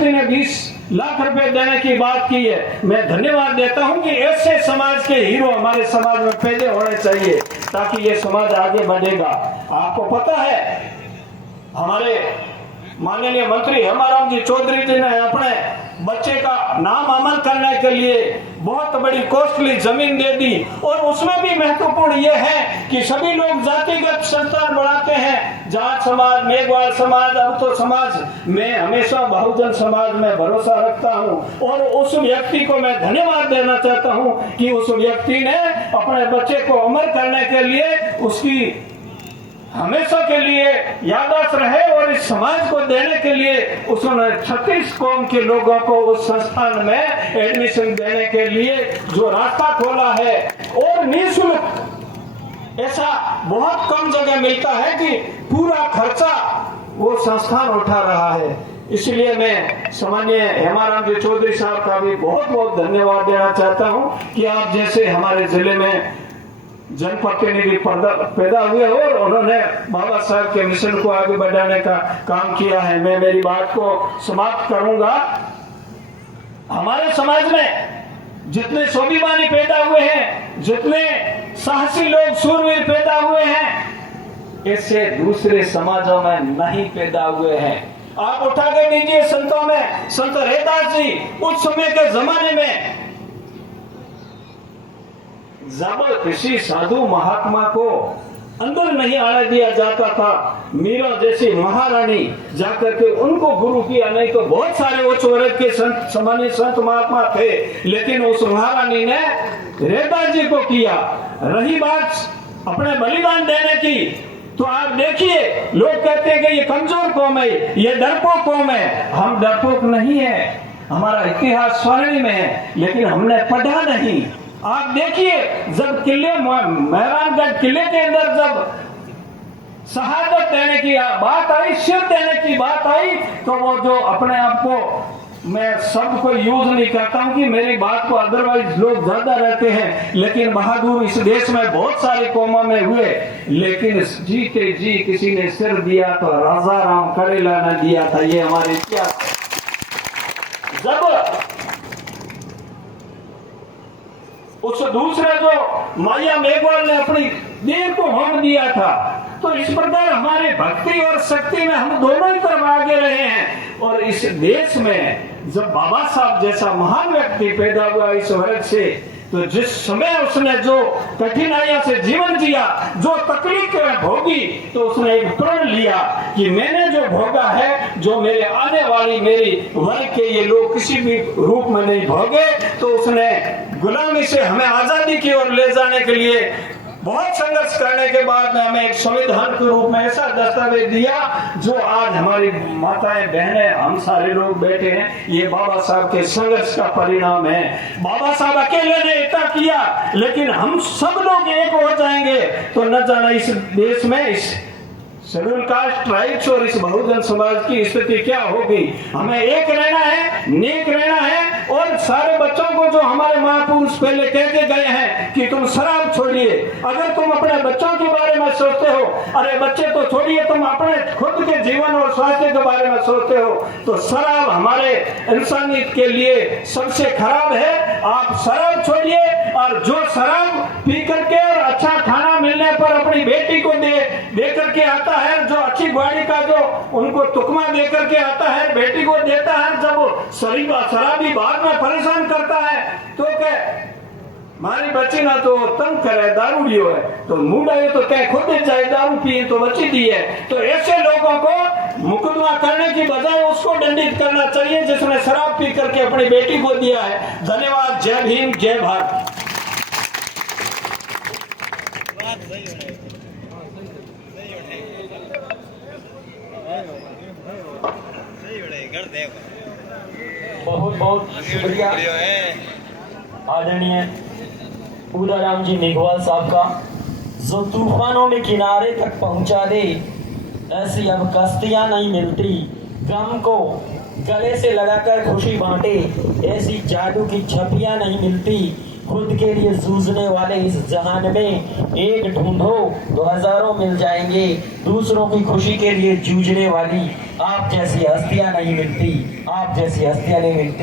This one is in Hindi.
व्यक्ति ने 20 लाख रुपए देने की बात की है। मैं धन्यवाद देता हूं कि ऐसे समाज के हीरो हमारे समाज में पैदा होने चाहिए, ताकि ये समाज आगे बढ़ेगा। आपको पता है, हमारे माननीय मंत्री हेमाराम जी चौधरी जी ने अपने बच्चे का नाम अमल करने के लिए बहुत बड़ी कॉस्टली जमीन दे दी, और उसमें भी महत्वपूर्ण यह है कि सभी लोग जातिगत संस्थान बढ़ाते हैं, जाट समाज, मेघवाल समाज, अब तो समाज। मैं हमेशा बहुजन समाज में भरोसा रखता हूं, और उस व्यक्ति को मैं धन्यवाद देना चाहता हूं कि उस व्यक्ति ने अपने बच्चे को अमर करने के लिए उसकी हमेशा के लिए याददाश्त रहे, और इस समाज को देने के लिए उसने 36 कौम के लोगों को उस संस्थान में एडमिशन देने के लिए जो रास्ता खोला है, और निःशुल्क। ऐसा बहुत कम जगह मिलता है कि पूरा खर्चा वो संस्थान उठा रहा है। इसलिए मैं सामान्य हेमाराम जी चौधरी साहब का भी बहुत बहुत धन्यवाद देना चाहता हूं कि आप जैसे हमारे जिले में जनप्रतिनिधि पैदा हुए और उन्होंने बाबा साहब के मिशन को आगे बढ़ाने का काम किया है। मैं मेरी बात को समाप्त करूंगा। हमारे समाज में जितने स्वाभिमानी पैदा हुए हैं, जितने साहसी लोग सूरवीर पैदा हुए हैं, ऐसे दूसरे समाजों में नहीं पैदा हुए हैं। आप उठा के दीजिए संतों में, संत रैदास जी उस समय के जमाने में जब किसी साधु महात्मा को अंदर नहीं आने दिया जाता था, मीरा जैसी महारानी जाकर के उनको गुरु किया। नहीं तो बहुत सारे उच्च वर्ग के संत, सामान्य संत महात्मा थे, लेकिन उस महारानी ने रैदास जी को किया। रही बात अपने बलिदान देने की, तो आप देखिए, लोग कहते हैं कि ये कमजोर कौम है, ये डरपोक कौम है। हम डरपोक नहीं है, हमारा इतिहास स्वर्णिम है, लेकिन हमने पढ़ा नहीं। आप देखिए, जब किले मेहरानगढ़ किले के अंदर जब शहादत देने की बात आई, सिर देने की बात आई, तो वो जो अपने आप को, मैं शब्द को यूज नहीं करता हूं कि मेरी बात को अदरवाइज लोग ज्यादा रहते हैं, लेकिन बहादुर इस देश में बहुत सारे कौमों में हुए, लेकिन जीते जी किसी ने सिर दिया तो राजा राम कड़ेला ने दिया था। ये हमारे इतिहास। जब उस दूसरे जो माया मेघवाल ने अपनी देह को होम दिया था, तो इस प्रकार हमारे भक्ति और शक्ति में हम दोनों ही तरफ आगे रहे हैं। और इस देश में जब बाबा साहब जैसा महान व्यक्ति पैदा हुआ इस वर्ग से, तो जिस समय उसने जो कठिनाइयों से जीवन जिया, जो तकलीफें भोगी, तो उसने एक प्रण लिया कि मैंने जो भोगा है, जो मेरे आने वाली मेरी वर्ग के ये लोग किसी भी रूप में नहीं भोगे। तो उसने गुलामी से हमें आजादी की ओर ले जाने के लिए बहुत संघर्ष करने के बाद में हमें एक संविधान के रूप में ऐसा दस्तावेज दिया, जो आज हमारी माताएं, बहनें, हम सारे लोग बैठे हैं। ये बाबा साहब के संघर्ष का परिणाम है। बाबा साहब अकेले ने इतना किया, लेकिन हम सब लोग एक हो जाएंगे तो न जाना इस देश में, इस शेड्यूल कास्ट ट्राइब्स और इस बहुजन समाज की स्थिति क्या होगी। हमें एक रहना है, नेक रहना है, और सारे बच्चों को जो हमारे महापुरुष पहले कह के गए हैं कि तुम शराब छोड़िए। अगर तुम अपने बच्चों के बारे में सोचते हो, अरे बच्चे तो छोड़िए, तुम अपने खुद के जीवन और स्वास्थ्य के बारे में सोचते हो, तो शराब हमारे इंसानियत के लिए सबसे खराब है। आप शराब छोड़िए, और जो शराब पी करके और अच्छा खाना मिलने पर अपनी बेटी को दे करके आता है, जो अच्छी गाड़ी का जो उनको तुकमा दे करके आता है, बेटी को देता है, जब शराबी बाद में परेशान करता है, तो क्या मारी बच्ची ना तो तंग करे, दारू लियो है, तो मुंडा ये तो क्या खुद जाए, दारू पिए तो बच्ची दी है। तो ऐसे लोगों को मुकदमा करने की बजाय उसको दंडित करना चाहिए जिसने शराब पी करके अपनी बेटी को दिया है। धन्यवाद। जय भीम, जय भारत। बहुत बहुत शुक्रिया आदरणीय उदाराम जी मेघवाल साहब का, जो तूफानों में किनारे तक पहुंचा दे। ऐसी अब कश्तियां नहीं मिलती, गम को गले से लगाकर खुशी बांटे, ऐसी जादू की छपियां नहीं मिलती। खुद के लिए जूझने वाले इस जहान में एक ढूंढो तो हजारों मिल जाएंगे। दूसरों की खुशी के लिए जूझने वाली आप जैसी हस्तियां नहीं मिलती, आप जैसी हस्तियां नहीं मिलती।